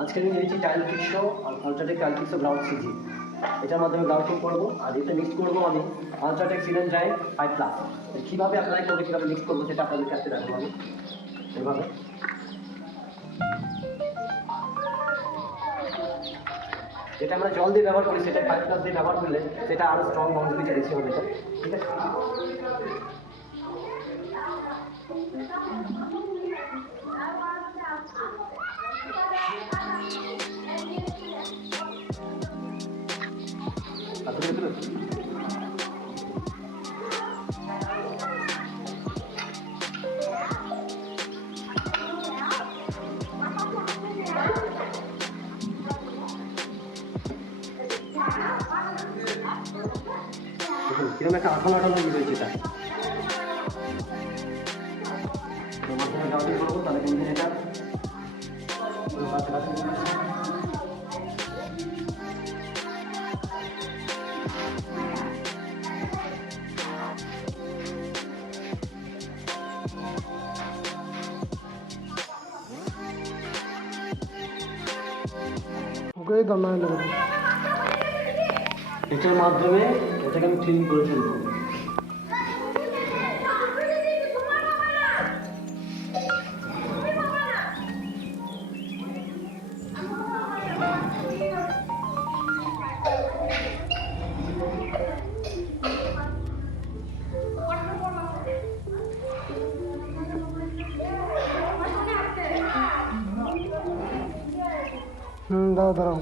আজকে আমি নিয়েছি tile fixo UltraTech tile fixo ground CG. এটার মাধ্যমে গ্রাউন্ডিং করবো আর এতে মিক্স করবো আমি আলট্রাটেক সিলেন ড্রাইভ 5+। কীভাবে আপনারা করবে, কীভাবে মিক্স করবো সেটা আপনাদের কাছে রাখবো আমি এভাবে। যেটা আমরা জল দিয়ে ব্যবহার করি সেটা 5+ দিয়ে ব্যবহার করলে সেটা আরও স্ট্রং বন্ডগুলিকে বেশি হবে, ঠিক আছে। কিরকম একটা আঠালো আঠালো রয়েছে এটা, মাঝখানে গাউটিং করবো তাহলে কিন্তু এটা এটার মাধ্যমে এটাকে আমি ক্লিন করে ফেলবো। দাঁড়াও দাঁড়াও